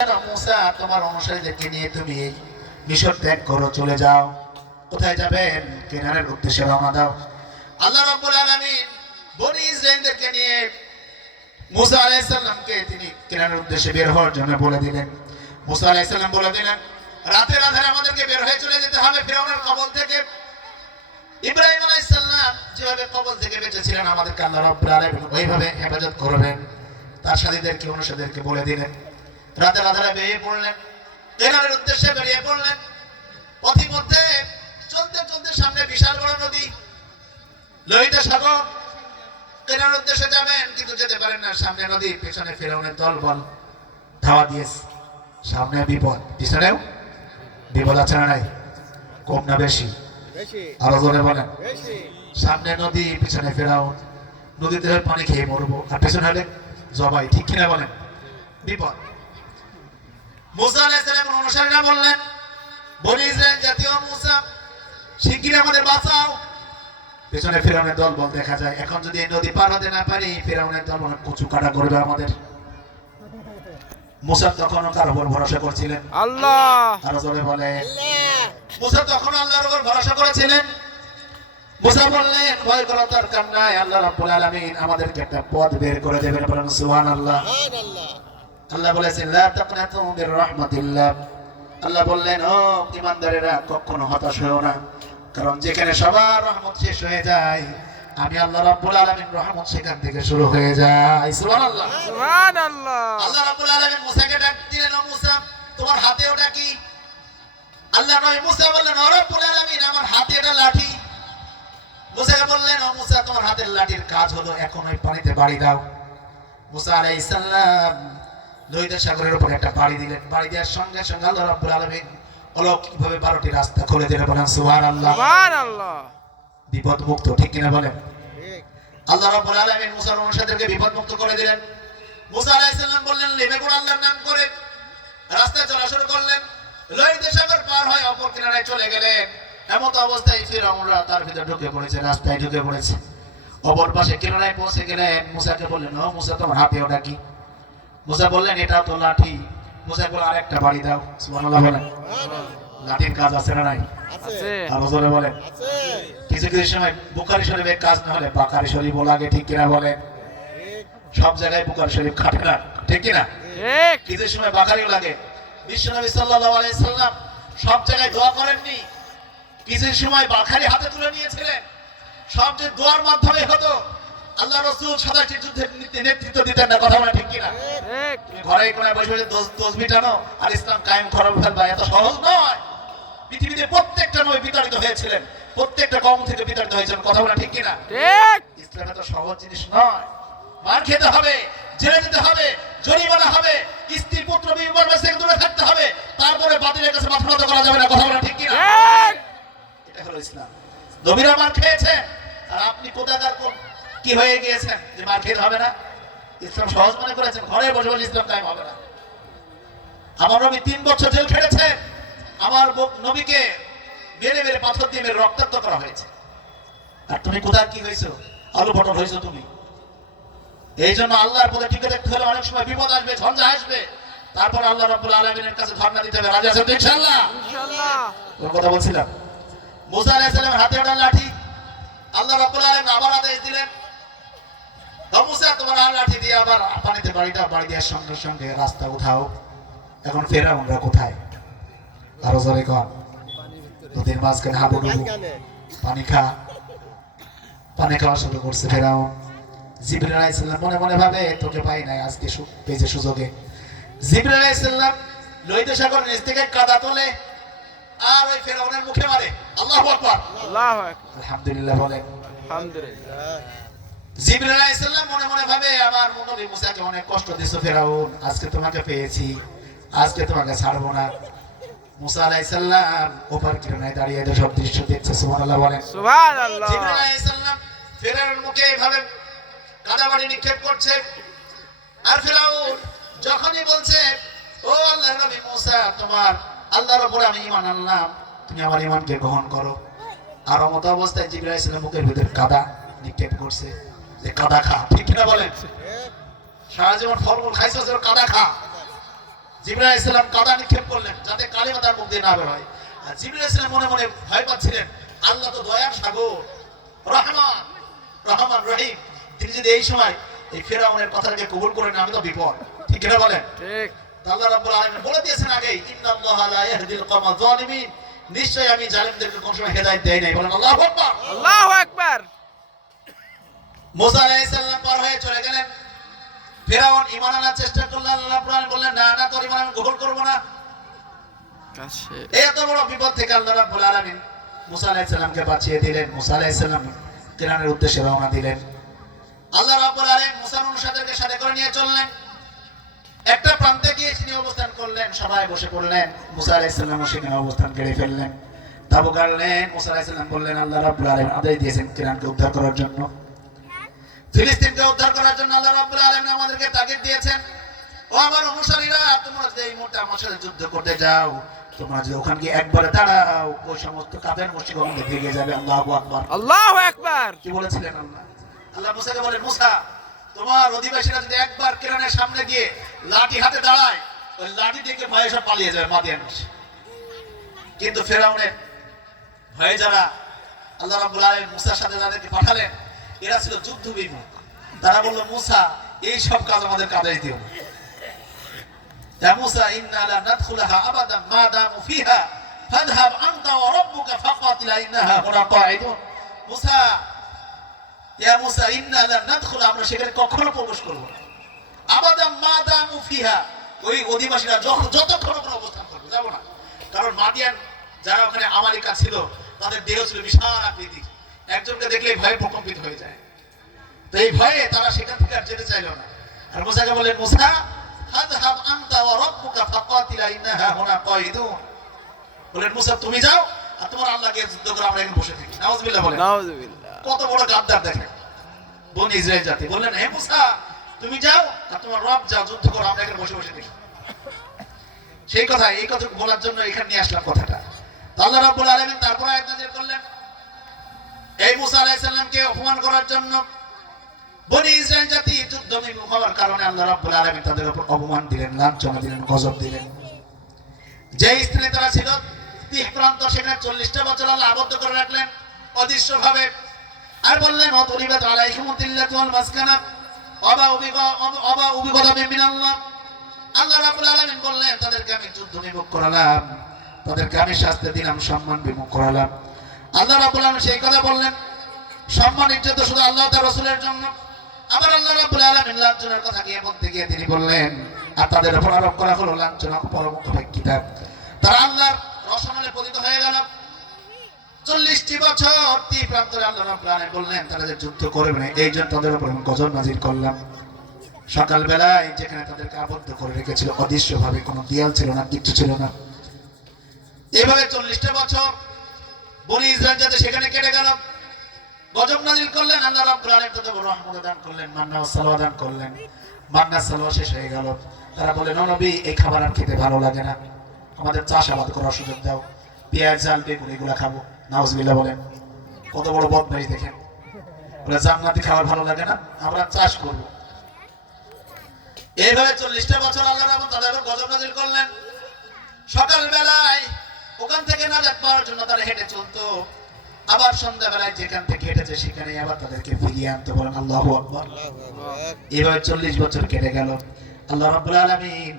মুসা তোমার অনুসারীদেরকে নিয়ে তুমি এই মিশর ত্যাগ করো, চলে যাও। কোথায় যাবেন? কেনানের উদ্দেশ্যে রওনা দাও। আল্লাহ রাব্বুল আলামিন বনি ইসরাঈলদেরকে নিয়ে মুসা আলাইহিস সালামকে তিনি কেনানের উদ্দেশ্যে বের হওয়ার জন্য বলে দিলেন। মুসা আলাইহিস সালাম বলে দিলেন, রাতের আধারে আমাদেরকে বের হয়ে চলে যেতে হবে ফিরআউনের কবল থেকে। ইব্রাহিম আলাইহিস সালাম যেভাবে কবল থেকে বেঁচেছিলেন, আমাদেরকে আল্লাহ রাব্বুল আলামিন ওইভাবে হেফাজত করবেন। তার সাথীদেরকে অনুসারীদেরকে বলে দিলেন। রাতের আধারে বেরিয়ে পড়লেন, কেনানের উদ্দেশ্যে বেরিয়ে পড়লেন। পথিমধ্যে চলতে চলতে সামনে বিশাল বড় নদী, লোহিত সাগর। কেনার উদ্দেশ্যে যাবেন কিন্তু যেতে পারেন না, সামনে নদী, পেছনে ফিরআউনের দলবল ধাওয়া দিয়েছে। সামনে বিপদ, পিছনেও বিপদ আছে না নাই? কম না বেশি? আরো জোরে বলেন। সামনে নদী, পিছনে ফিরআউন। নদীতে পানি খেয়ে মরবো, আর পেছনে হলে জবাই। ঠিক কিনা বলেন? বিপদ। মুসা আলাইহিস সালামের অনুসারীরা বললেন, বনি ইসরাইল জাতীয় মুসা, শিগগির আমাদের বাঁচাও। পেছনে ফিরআউনের দলবল দেখা যায়। এখন যদি এই নদী পার হতে না পারি, ফিরআউনের দল অনেক কচু কাটা করবে আমাদের। মুসা তখনও কার উপর ভরসা করছিলেন? আল্লাহ। আরো জোরে বলে। মুসা তখন আল্লাহর উপর ভরসা করেছিলেন। মুসা বললেন, ভয় করার দরকার নাই, আল্লাহ রাব্বুল আলামিন আমাদেরকে একটা পথ বের করে দেবেন। বলেন সুবহানাল্লাহ। আল্লাহ বলেছেন, লা তাকনাতু মির রাহমাতিল্লাহ। আল্লাহ বললেন, ও ঈমানদারেরা, কখনো হতাশ হও না, কারণ যেখানে সবার রহমত শেষ হয়ে যায়, আমি আল্লাহ রাব্বুল আলামিন রহমত সেখান থেকে শুরু হয়ে যায়। সুবহানাল্লাহ, সুবহানাল্লাহ। আল্লাহ রাব্বুল আলামিন মুসাকে ডাক দিলেন, ও মুসা, তোমার হাতে ওটা কি? আল্লাহ নবী মুসা বললেন, ও রাব্বুল আলামিন, আমার হাতে এটা লাঠি। মুসাকে বললেন, ও মুসা, তোমার হাতের লাঠির কাজ হলো এখন ওই পানিতে বাড়ি দাও। মুসা আলাইহিস সালাম লোহিত সাগরের উপর একটা বাড়ি দিলেন। বাড়ি দেওয়ার সঙ্গে সঙ্গে আল্লাহ রাব্বুল আলামিন অলৌকিকভাবে 12টি রাস্তা খুলে দিলেন। বলেন সুবহানাল্লাহ, সুবহানাল্লাহ। বিপদ মুক্ত। ঠিক কিনা বলেন? ঠিক। আল্লাহ রাব্বুল আলামিন মুসার অনুসারীদেরকে বিপদ মুক্ত করে দিলেন। মুসা আলাইহিস সালাম বললেন, নেমে পড়ো আল্লাহর নাম করে। রাস্তায় চলা শুরু করলেন। লোহিত সাগর পার হয়ে অপর কিনারায় চলে গেলেন। এমত অবস্থায় ফিরআউনরা তার ভিতরে ঢুকে পড়েছে, রাস্তায় ঢুকে পড়েছে। অপর পাশে কিনারায় পৌঁছে গেলেন। মুসাকে বললেন, ও মুসা, তোমার হাতে ওটা কি? মুসা বললেন, এটা তো লাঠি। মুসা বলল, আরেকটা বাড়ি দাও। সুবহানাল্লাহ বলেন। লাঠির কাজ আছে না নাই? আছে। আরো জোরে বলেন। আছে। কিছু কিছু সময় বুখারী শরীফে কাজ না হলে বাকারী শরীফ লাগে। ঠিক কিনা বলেন? ঠিক। সব জায়গায় বুখারী শরীফ খাটে না। ঠিক কিনা? ঠিক। কিছু সময় বাকারীও লাগে। বিশ্বনবী সাল্লাল্লাহু আলাইহি সাল্লাম সব জায়গায় দোয়া করেননি। কিছু সময় বাকারী হাতে তুলে নিয়েছিলেন। সব যে দোয়ার মাধ্যমে হতো। আল্লাহ রাসূল 27টি যুদ্ধের নেতৃত্ব দিতেন না। কথা বলে ঠিক কিনা? ঠিক। তুমি ঘরে কোনায় বসে বসে তসবিহ টানো আর ইসলাম কায়েম করা ফেলবা, এত সহজ নয়। পৃথিবীতে প্রত্যেকটা নবী বিতাড়িত হয়েছিলেন, প্রত্যেকটা কওম থেকে বিতাড়িত হয়েছিলেন। কথা বলে ঠিক কিনা? ঠিক। ইসলাম এত সহজ জিনিস নয়। মার খেতে হবে, জেলে যেতে হবে, জরিমানা হবে, স্ত্রী পুত্র বিবাহ থেকে দূরে থাকতে হবে, তারপরে বাতিলের কাছে মাথা নত করা যাবে না। কথা বলে ঠিক কিনা? ঠিক। এটা হলো ইসলাম। নবীরা মার খেয়েছেন, আর আপনি কোথাকার কি হয়ে গিয়েছেন যে মার খেতে হবে না? ইসলাম সহজ মনে করেছেন, ঘরে বসে বসে ইসলাম কায়েম হবে না। আমার নবী 3 বছর জেল খেটেছে। আমার নবীকে মেরে মেরে পাথর দিয়ে মেরে রক্তাক্ত করা হয়েছে। আর তুমি কোথায় কি হয়েছো? আলু পটল হয়েছো তুমি। এই জন্য আল্লাহর পথে টিকে থাকতে হলে অনেক সময় বিপদ আসবে, ঝঞ্ঝা আসবে, তারপর আল্লাহ রাব্বুল আলামিনের কাছে ধর্ণা দিতে হবে। রাজি আছেন তো ইনশাআল্লাহ? ইনশাআল্লাহ। ওর কথা বলছিলাম। মুসা আলাইহিস সালামের হাতে ওটা লাঠি। আল্লাহ রাব্বুল আলামিন আবার আদেশ দিলেন, ও মুসা, তোমার লাঠি দিয়ে আবার পানিতে বাড়ি দাও। বাড়ি দেওয়ার সঙ্গে সঙ্গে রাস্তা উঠাও। এখন ফিরআউনরা কোথায়? আরো জোরে কর। নদীর মাঝখানে হাবুডুবু পানি খাওয়া শুরু করছে ফিরআউন। জিবরিল আলাইহিস সালাম মনে মনে ভাবে, তোকে পাই নাই, আজকে পেয়েছে সুযোগে। জিবরিল আলাইহিস সালাম লোহিত সাগরের নিচ থেকে কাদা তোলে আর ওই ফিরআউনের মুখে মারে। আল্লাহু আকবার, আল্লাহু আকবার, আলহামদুলিল্লাহ বলেন। আলহামদুলিল্লাহ। জিবরিল আলাইহিস সালাম মনে মনে ভাবে, আমার নবী মুসাকে অনেক কষ্ট দিছো ফিরআউন, আজকে তোমাকে পেয়েছি, আজকে তোমাকে ছাড়বো না। মুসা আলাইহিস সালাম ওপার কিনারায় দাঁড়িয়ে সব দৃশ্য দেখছে। সুবহানাল্লাহ বলেন। সুবহানাল্লাহ। জিবরিল আলাইহিস সালাম ফিরআউনের মুখে এভাবে কাদাবাড়ি নিক্ষেপ করছে। আর ফিরআউন যখনই বলছে, ও আল্লাহর নবী মুসা, তোমার আল্লাহর উপর আমি ঈমান আনলাম, তুমি আমার ঈমানকে গ্রহণ করো। আর অমত অবস্থায় জিবরিল আলাইহিস সালাম মুখের ভিতর কাদা নিক্ষেপ করছে যে কাদা খা। ঠিক কিনা বলেন? সারা জীবন ফলমূল খাইছো, কাদা খা। জিবরাইল আলাইহিস সালাম কাদা নিক্ষেপ করলেন যাতে কালিমা তার মুখ দিয়ে না বের হয়। আর জিবরাইল আলাইহিস সালাম মনে মনে ভয় পাচ্ছিলেন, আল্লাহ তো দয়ার সাগর, রহমান রহমান রহিম, তিনি যদি এই সময় এই ফেরাউনের কথাটাকে কবুল করে না, আমি তো বিপদ। ঠিক কিনা বলেন? ঠিক। আল্লাহ রাব্বুল আলামিন বলে দিয়েছেন আগেই, ইন্নাল্লাহা লা ইয়াহদিল কওমাজ জালিমিন, নিশ্চয়ই আমি জালিমদেরকে কোন সময় হেদায়েত দেই নাই। বলেন আল্লাহু আকবার। আল্লাহু আকবার। মুসা আলাইহিস সালাম পার হয়ে চলে গেলেন। ফেরাউন ঈমান আনার চেষ্টা করলেন, আল্লাহ রাব্বুল আলামিন বললেন, না না, তোর ঈমান আমি কবুল করব না। এত বড় বিপদ থেকে আল্লাহ রাব্বুল আলামিন মুসা আলাইহিস সালামকে বাঁচিয়ে দিলেন। মুসা আলাইহিস সালাম কেনানের উদ্দেশ্যে রওনা দিলেন। আল্লাহ রাব্বুল আলামিন মুসার অনুসারীদেরকে সাথে করে নিয়ে চললেন। একটা প্রান্তে গিয়ে তিনি অবস্থান করলেন, সবাই বসে পড়লেন। মুসা আলাইহিস সালাম সেখানে অবস্থান করে ফেললেন, তাবু গাড়লেন। মুসা আলাইহিস সালাম বললেন, আল্লাহ রাব্বুল আলামিন আদেশ দিয়েছেন কেনানকে উদ্ধার করার জন্য, ফিলিস্তিনকে উদ্ধার করার জন্য আল্লাহ রাব্বুল আলামিন আমাদেরকে তাগিদ দিয়েছেন। ও আমার অনুসারীরা, তোমরা যদি এই মুহূর্তে আমার সাথে যুদ্ধ করতে যাও, তোমরা যদি ওখানে গিয়ে একবারে দাঁড়াও, ওই সমস্ত কাফের মুশরিক ওখানে ভেঙে যাবে। আল্লাহু আকবার। আল্লাহু আকবার। কি বলেছিলেন আল্লাহ? আল্লাহ মুসাকে বলেন, মুসা, তোমার অধিবাসীরা যদি একবার কেরানের সামনে গিয়ে লাঠি হাতে দাঁড়ায়, ওই লাঠি থেকে ভয়ে সব পালিয়ে যাবে মাদিয়ান। কিন্তু ফেরাউনের ভয়ে যারা আল্লাহ রাব্বুল আলামিন মুসার সাথে যাদেরকে পাঠালেন, এরা ছিল যুদ্ধ বিমুখ। তারা বলল, মুসা, এই সব কাজ আমাদের কাজে দিও না। ইয়া মুসা, ইন্না লা নাদখুলাহা আবাদান মা দামু ফিহা ফাযহাব আনতা ওয়া রাব্বুকা ফাকাতিলা ইন্নাহা হুনা কাঈদুন। মুসা, ইয়া মুসা, ইন্না লা নাদখুল, আমরা সেখানে কখনো প্রবেশ করব না। আবাদান মা দামু ফিহা, ওই অধিবাসীরা যতক্ষণ ওখানে অবস্থান করবে যাব না। কারণ মাদিয়ান যারা ওখানে আমালিকা ছিল, তাদের দেহ ছিল বিশাল আকৃতির, একজনকে দেখলেই ভয়ে প্রকম্পিত হয়ে যায়। তো এই ভয়ে তারা সেখান থেকে আর যেতে চাইল না। আর মুসাকে বললেন, মুসা, ফাযহাব আনতা ওয়া রাব্বুকা ফাকাতিলা ইন্নাহা হুনা কাঈদুন। বলেন, মুসা, তুমি যাও আর তোমার আল্লাহকে যুদ্ধ করে আমরা এখানে বসে থাকি। নাউযুবিল্লাহ বলেন। নাউযুবিল্লাহ। কত বড় গাদ্দার দেখেন বনি ইসরাইল জাতি। বললেন, হে মুসা, তুমি যাও আর তোমার রব যাও, যুদ্ধ করো, আমরা এখানে বসে বসে দেখি। সেই কথা, এই কথা বলার জন্য এখানে নিয়ে আসলাম কথাটা। আল্লাহ রাব্বুল আলামিন তারপর আয়াত নাযিল করলেন, এই মুসা আলাইহিস সালামকে অপমান করার জন্য বনি ইসরাইল জাতি যুদ্ধ বিমুখ হওয়ার কারণে আল্লাহ রাব্বুল আলামিন তাদের উপর অপমান দিলেন, লাঞ্ছনা দিলেন, গজব দিলেন। যে স্থানে তারা ছিল তিহ প্রান্ত, সেখানে 40টা বছর আল্লাহ আবদ্ধ করে রাখলেন অদৃশ্য ভাবে। আর বললেন, অতরিবাত আলাইহিমুতিল্লাতু ওয়াল মাসকানা ওয়া উবিগাদাবিন মিনাল্লাহ। আল্লাহ রাব্বুল আলামিন বললেন, তাদেরকে আমি যুদ্ধ বিমুখ করালাম, তাদেরকে আমি শাস্তি দিলাম, সম্মান বিমুখ করালাম। আল্লাহ রাব্বুল আলামিন সেই কথা বললেন, সম্মান ইজ্জত শুধু আল্লাহ তার রাসূলের জন্য। আবার আল্লাহ রাব্বুল আলামিন লাঞ্ছনার কথা গিয়ে বলতে গিয়ে তিনি বললেন, আর তাদের উপর আরোপ করা হলো লাঞ্ছনা পরমুখপাক্ষিতা। তারা আল্লাহর রসনালে পতিত হয়ে গেল। 40টি বছর তিহ প্রান্তরে আল্লাহ রাব্বুল আলামিন বললেন তারা যে যুদ্ধ করবে না, এই জন্য তাদের উপর আমি গজব নাযিল করলাম। সকালবেলায় যেখানে তাদেরকে আবদ্ধ করে রেখেছিল অদৃশ্য ভাবে, কোনো দেয়াল ছিল না, কিচ্ছু ছিল না। এভাবে 40টা বছর বনি ইসরাইল জাতি সেখানে কেটে গেল। গজব নাযিল করলেন আল্লাহ রাব্বুল আলামিন, তাদের উপর রহমত দান করলেন, মান্না ওয়া সালওয়া দান করলেন। মান্না সালওয়া শেষ হয়ে গেল। তারা বলে, নবী, এই খাবার আর খেতে ভালো লাগে না, আমাদের চাষাবাদ করার সুযোগ দাও, পেঁয়াজ, ঝাল, বেগুন এগুলো খাবো। নাউযুবিল্লাহ বলেন। কত বড় বদমাইশ দেখেন। বলে, জান্নাতি খাবার ভালো লাগে না, আমরা চাষ করব। এইভাবে 40টা বছর আল্লাহ রাব্বুল তাদের উপর গজব নাযিল করলেন। সকালবেলায় ওখান থেকে নাজাত পাওয়ার জন্য তারা হেঁটে চলতো, আবার সন্ধ্যাবেলায় যেখান থেকে হেঁটেছে সেখানে আবার তাদেরকে ফিরিয়ে আনতে। বলেন আল্লাহু আকবার। এইভাবে 40 বছর কেটে গেল। আল্লাহ রাব্বুল আলামিন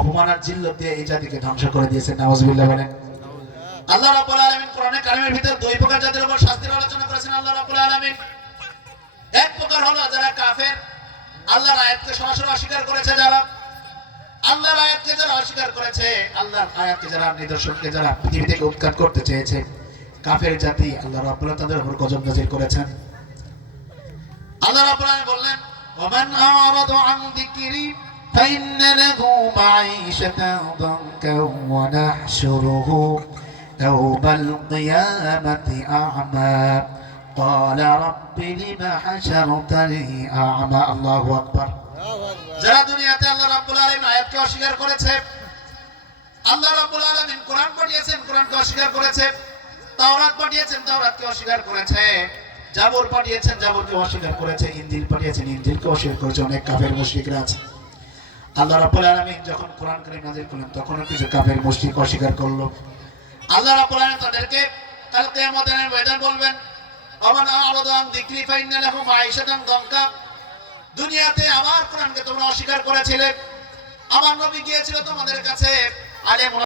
অপমান আর জিল্লত দিয়ে এই জাতিকে ধ্বংস করে দিয়েছেন। নাউযুবিল্লাহ বলেন। আল্লাহ রাব্বুল আলামিন কোরআনে কারিমের ভিতর দুই প্রকার জাতির উপর শাস্তির আলোচনা করেছেন আল্লাহ রাব্বুল আলামিন। এক প্রকার হলো যারা কাফের, আল্লাহর আয়াতকে সরাসরি অস্বীকার করেছে, যারা আল্লাহর আয়াতকে যারা অস্বীকার করেছে, আল্লাহর আয়াতকে যারা নিদর্শনকে যারা পৃথিবী থেকে উৎখাত করতে চেয়েছে, কাফের জাতি, আল্লাহ রাব্বুল আলামিন তাদের উপর গজব নাযিল করেছেন। আল্লাহ রাব্বুল আলামিন বললেন, ওমান আ'রাদা আন যিকরি ফাইন্না লাহু মাঈশাতান দানকা ওয়া নাহশুরুহু ইয়াওমাল কিয়ামাতি আ'মা ক্বালা রাব্বি লিমা হাশারতানি আ'মা। আল্লাহু আকবার। যারা দুনিয়াতে আল্লাহ রাব্বুল আলামিন আয়াতকে অস্বীকার করেছে, আল্লাহ রাব্বুল আলামিন কোরআন পাঠিয়েছেন, কোরআনকে অস্বীকার করেছে, তাওরাত পাঠিয়েছেন, তাওরাতকে অস্বীকার করেছে, জাবর পাঠিয়েছেন, জাবরকে অস্বীকার করেছে, ইনজিল পাঠিয়েছেন, ইনজিলকে অস্বীকার করেছে। অনেক কাফের মুশরিকরা আছে। আল্লাহ রাব্বুল আলামিন যখন কোরআন কারীম নাযিল করলেন তখন কিছু কাফের মুশরিক অস্বীকার করলো। আল্লাহ রাব্বুল আলামিন তাদেরকে কাল কিয়ামতের ময়দান বলবেন, আমান আ'রাদা আন যিকরি ফাইন্না লাহু মাঈশাতান দানকা। দুনিয়াতে আমার কোরআনকে তোমরা অস্বীকার করেছিলে, আমার নবী গিয়েছিল তোমাদের কাছে আলেম